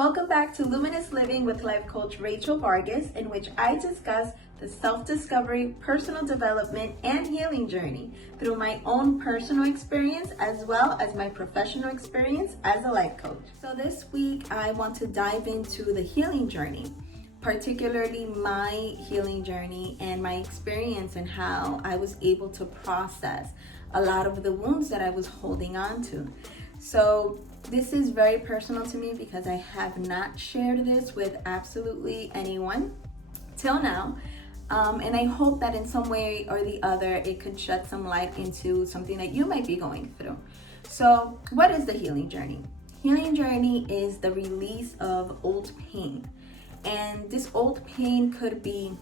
Welcome back to Luminous Living with life coach Rachel Vargas, in which I discuss the self-discovery, personal development, and healing journey through my own personal experience as well as my professional experience as a life coach. So this week I want to dive into the healing journey, particularly my healing journey and my experience and how I was able to process a lot of the wounds that I was holding on to. So this is very personal to me because I have not shared this with absolutely anyone till now. And I hope that in some way or the other, it could shed some light into something that you might be going through. So what is the healing journey? Healing journey is the release of old pain. And this old pain could be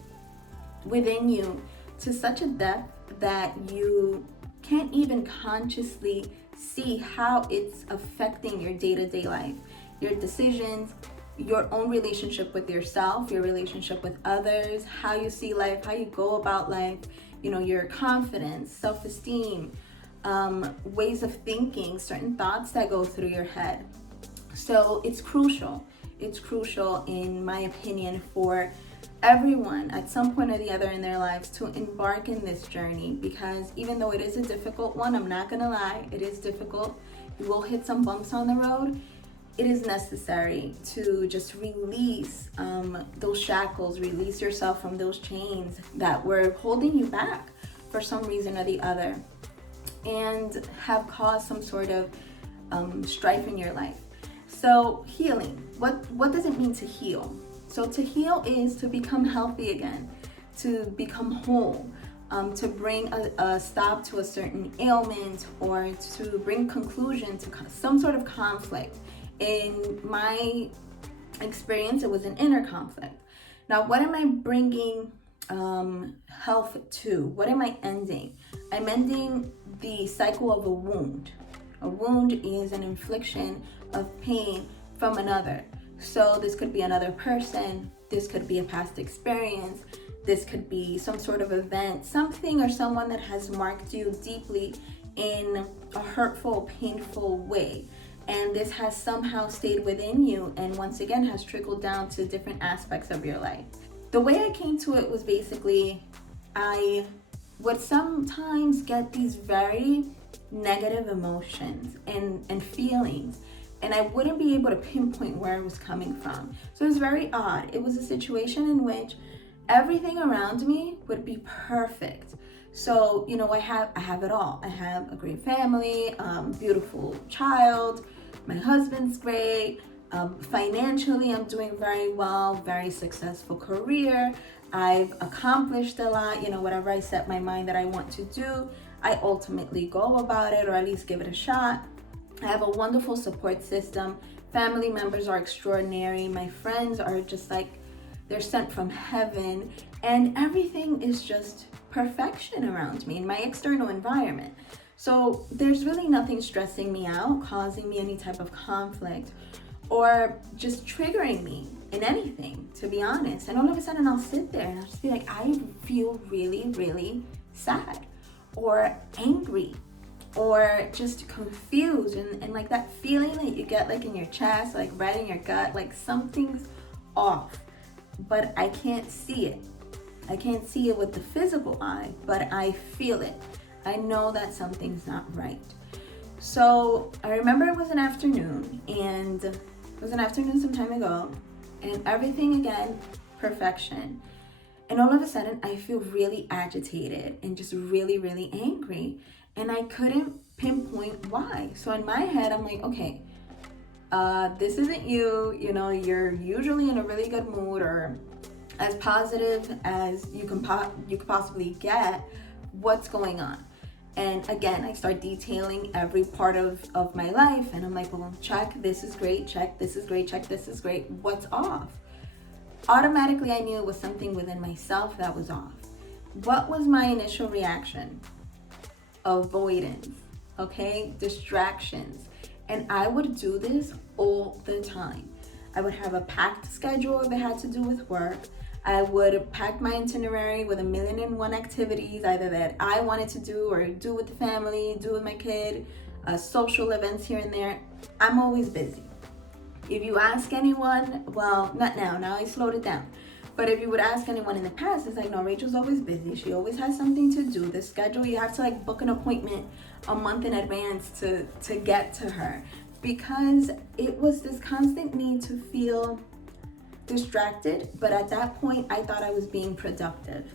within you to such a depth that you can't even consciously see how it's affecting your day-to-day life, your decisions, your own relationship with yourself, your relationship with others, how you see life, how you go about life, your confidence, self-esteem, ways of thinking, certain thoughts that go through your head. So it's crucial. It's crucial, in my opinion, for everyone at some point or the other in their lives to embark in this journey, because even though it is a difficult one, I'm not gonna lie, it is difficult. You will hit some bumps on the road. It is necessary to just release those shackles, release yourself from those chains that were holding you back for some reason or the other and have caused some sort of strife in your life. So healing, what does it mean to heal? So to heal is to become healthy again, to become whole, to bring a stop to a certain ailment, or to bring conclusion to some sort of conflict. In my experience, it was an inner conflict. Now, what am I bringing health to? What am I ending? I'm ending the cycle of a wound. A wound is an infliction of pain from another. So this could be another person, this could be a past experience, this could be some sort of event, something or someone that has marked you deeply in a hurtful, painful way. And this has somehow stayed within you and once again has trickled down to different aspects of your life. The way I came to it was basically, I would sometimes get these very negative emotions and feelings, and I wouldn't be able to pinpoint where it was coming from. So it was very odd. It was a situation in which everything around me would be perfect. So, I have it all. I have a great family, beautiful child, my husband's great, financially I'm doing very well, very successful career. I've accomplished a lot, whatever I set my mind that I want to do, I ultimately go about it, or at least give it a shot. I have a wonderful support system. Family members are extraordinary. My friends are just like, they're sent from heaven. And everything is just perfection around me in my external environment. So there's really nothing stressing me out, causing me any type of conflict, or just triggering me in anything, to be honest. And all of a sudden I'll sit there and I'll just be like, I feel really, really sad or angry, or just confused, and like that feeling that you get like in your chest, like right in your gut, like something's off, but I can't see it. I can't see it with the physical eye, but I feel it. I know that something's not right. So I remember it was an afternoon, some time ago, and everything again, perfection. And all of a sudden I feel really agitated and just really, really angry. And I couldn't pinpoint why. So in my head, I'm like, okay, this isn't you. You're usually in a really good mood, or as positive as you could possibly get. What's going on? And again, I start detailing every part of my life. And I'm like, well, check, this is great. Check, this is great. Check, this is great. What's off? Automatically, I knew it was something within myself that was off. What was my initial reaction? Avoidance, okay? Distractions. And I would do this all the time. I would have a packed schedule if it had to do with work. I would pack my itinerary with 1,000,001 activities, either that I wanted to do or do with the family, do with my kid, social events here and there. I'm always busy. If you ask anyone, well, not now I slowed it down. But if you would ask anyone in the past, it's like, no, Rachel's always busy. She always has something to do. The schedule, you have to like book an appointment a month in advance to get to her, because it was this constant need to feel distracted. But at that point, I thought I was being productive.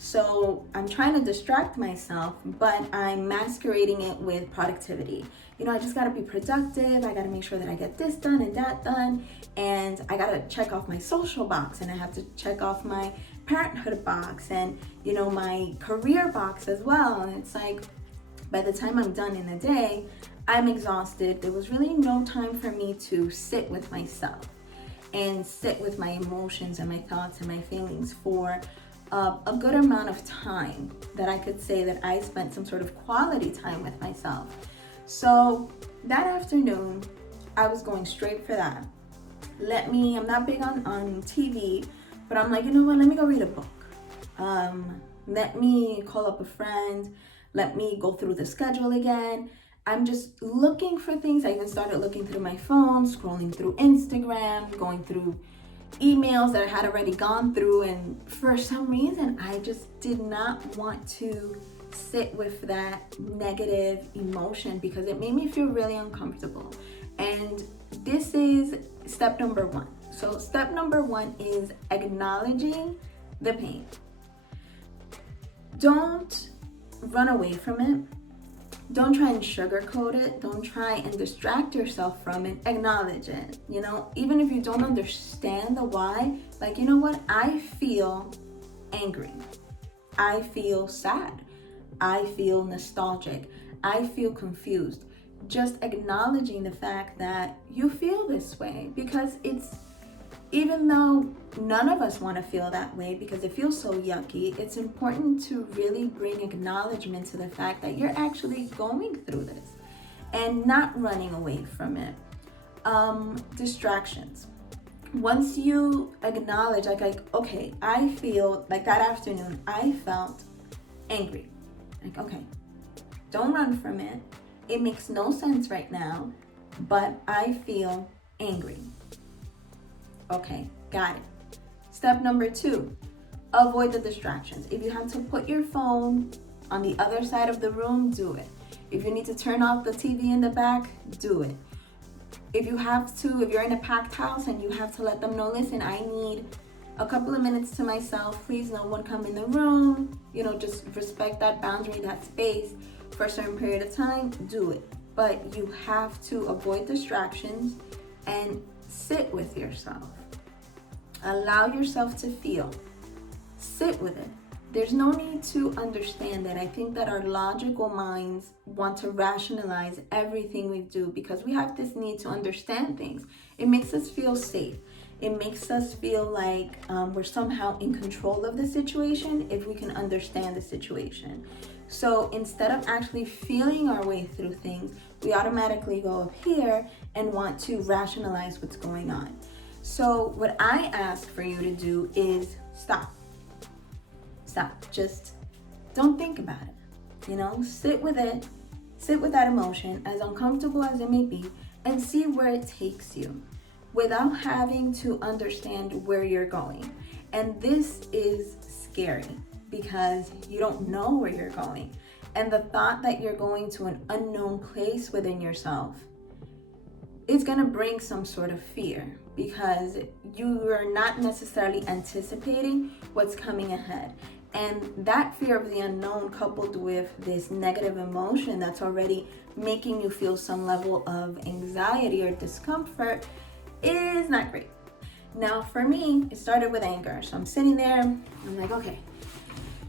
So I'm trying to distract myself, but I'm masquerading it with productivity. You know, I just gotta be productive. I gotta make sure that I get this done and that done. And I gotta check off my social box, and I have to check off my parenthood box, and, you know, my career box as well. And it's like, by the time I'm done in a day, I'm exhausted. There was really no time for me to sit with myself and sit with my emotions and my thoughts and my feelings for a good amount of time that I could say that I spent some sort of quality time with myself. So that afternoon, I was going straight for that. I'm not big on TV, but I'm like, you know what, let me go read a book. Let me call up a friend. Let me go through the schedule again. I'm just looking for things. I even started looking through my phone, scrolling through Instagram, going through emails that I had already gone through, and for some reason I just did not want to sit with that negative emotion because it made me feel really uncomfortable. And this is step number one. So step number one is acknowledging the pain. Don't run away from it. Don't try and sugarcoat it. Don't try and distract yourself from it. Acknowledge it. You know, even if you don't understand the why, like, you know what? I feel angry. I feel sad. I feel nostalgic. I feel confused. Just acknowledging the fact that you feel this way, because even though none of us want to feel that way because it feels so yucky, it's important to really bring acknowledgement to the fact that you're actually going through this and not running away from it. Distractions. Once you acknowledge, like, okay, I feel like that afternoon, I felt angry. Like, okay, don't run from it. It makes no sense right now, but I feel angry. Okay, got it. Step number two, avoid the distractions. If you have to put your phone on the other side of the room, do it. If you need to turn off the TV in the back, do it. If you're in a packed house and you have to let them know, listen, I need a couple of minutes to myself. Please, no one come in the room. You know, just respect that boundary, that space for a certain period of time, do it. But you have to avoid distractions and sit with yourself. Allow yourself to feel. Sit with it. There's no need to understand it. I think that our logical minds want to rationalize everything we do because we have this need to understand things. It makes us feel safe. It makes us feel like we're somehow in control of the situation if we can understand the situation. So instead of actually feeling our way through things, we automatically go up here and want to rationalize what's going on. So what I ask for you to do is stop. Just don't think about it. You know, sit with it. Sit with that emotion, as uncomfortable as it may be, and see where it takes you without having to understand where you're going. And this is scary because you don't know where you're going. And the thought that you're going to an unknown place within yourself is going to bring some sort of fear because you are not necessarily anticipating what's coming ahead. And that fear of the unknown, coupled with this negative emotion that's already making you feel some level of anxiety or discomfort, is not great. Now, for me, it started with anger. So I'm sitting there, I'm like, okay,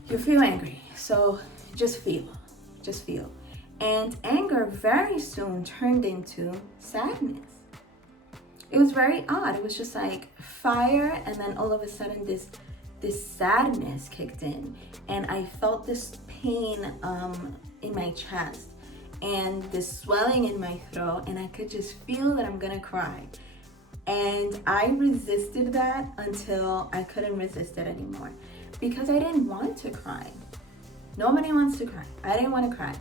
you feel angry. So just feel. And anger very soon turned into sadness. It was very odd. It was just like fire, and then all of a sudden this sadness kicked in, and I felt this pain in my chest and this swelling in my throat, and I could just feel that I'm gonna cry. And I resisted that until I couldn't resist it anymore because I didn't want to cry. Nobody wants to cry. I didn't want to cry.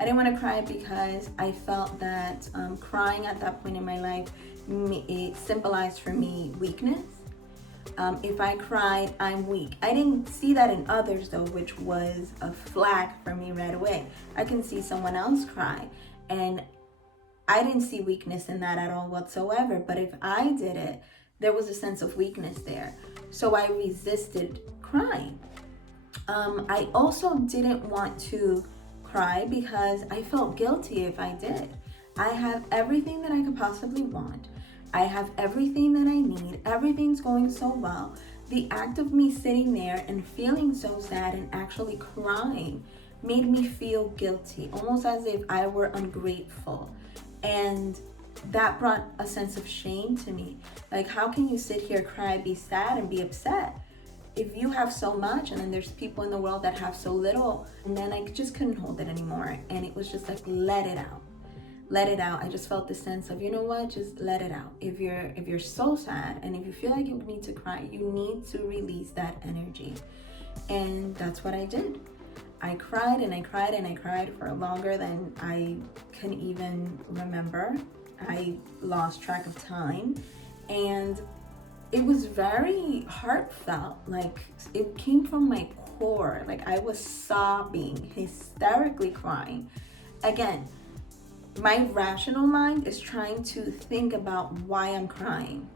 I didn't want to cry because I felt that crying at that point in my life it symbolized for me weakness. If I cried, I'm weak. I didn't see that in others though, which was a flag for me right away. I can see someone else cry, and I didn't see weakness in that at all whatsoever. But if I did it, there was a sense of weakness there. So I resisted crying. I also didn't want to cry because I felt guilty if I did. I have everything that I could possibly want. I have everything that I need. Everything's going so well. The act of me sitting there and feeling so sad and actually crying made me feel guilty, almost as if I were ungrateful. And that brought a sense of shame to me. Like, how can you sit here, cry, be sad, and be upset if you have so much, and then there's people in the world that have so little? And then I just couldn't hold it anymore, and it was just like, let it out. Let it out. I just felt the sense of, you know what, just let it out. If you're so sad and if you feel like you need to cry, you need to release that energy. And that's what I did. I cried and I cried and I cried for longer than I can even remember. I lost track of time, and it was very heartfelt. Like, it came from my core. Like, I was sobbing, hysterically crying. Again, my rational mind is trying to think about why I'm crying,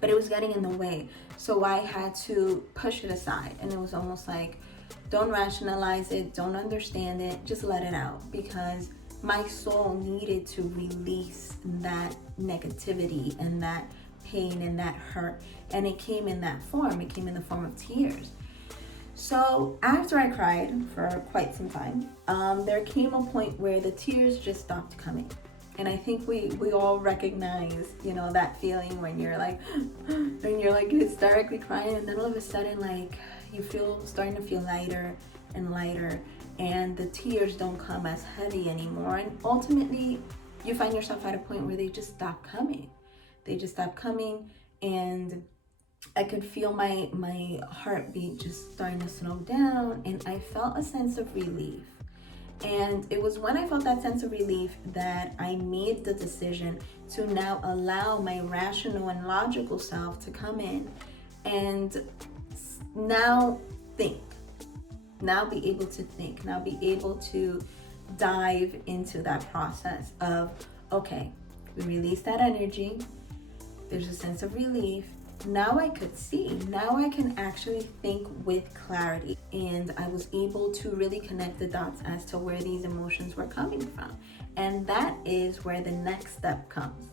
but it was getting in the way. So I had to push it aside. And it was almost like, don't rationalize it, don't understand it, just let it out. Because my soul needed to release that negativity and that pain and that hurt. And it came in that form. It came in the form of tears. So after I cried for quite some time, there came a point where the tears just stopped coming. And I think we all recognize, that feeling when you're like hysterically crying, and then all of a sudden, like, you starting to feel lighter and lighter, and the tears don't come as heavy anymore. And ultimately, you find yourself at a point where they just stop coming. They just stop coming, and I could feel my heartbeat just starting to slow down, and I felt a sense of relief. And it was when I felt that sense of relief that I made the decision to now allow my rational and logical self to come in and now think, now be able to think, now be able to dive into that process of, okay, we release that energy, there's a sense of relief. Now I could see, now I can actually think with clarity. And I was able to really connect the dots as to where these emotions were coming from. And that is where the next step comes.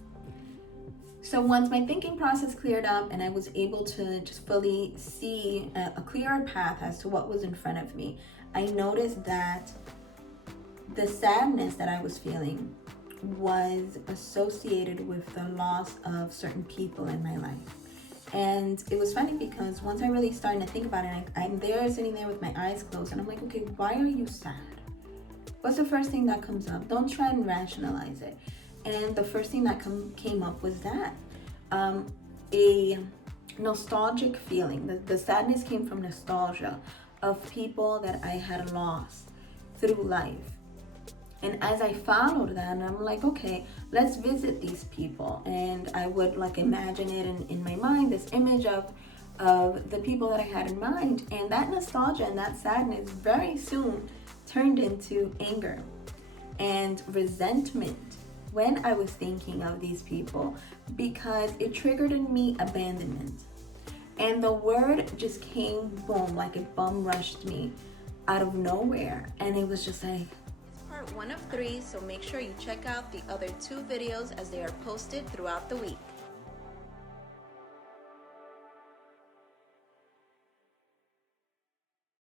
So once my thinking process cleared up and I was able to just fully see a clearer path as to what was in front of me, I noticed that the sadness that I was feeling was associated with the loss of certain people in my life. And it was funny because once I really started to think about it, I'm there sitting there with my eyes closed, and I'm like, okay, why are you sad? What's the first thing that comes up? Don't try and rationalize it. And the first thing that came up was that a nostalgic feeling. The sadness came from nostalgia of people that I had lost through life. And as I followed that, I'm like, okay, let's visit these people. And I would like imagine it in my mind, this image of the people that I had in mind. And that nostalgia and that sadness very soon turned into anger and resentment when I was thinking of these people, because it triggered in me abandonment. And the word just came, boom, like it bum rushed me out of nowhere. And it was just like, Part 1 of 3, so make sure you check out the other 2 videos as they are posted throughout the week.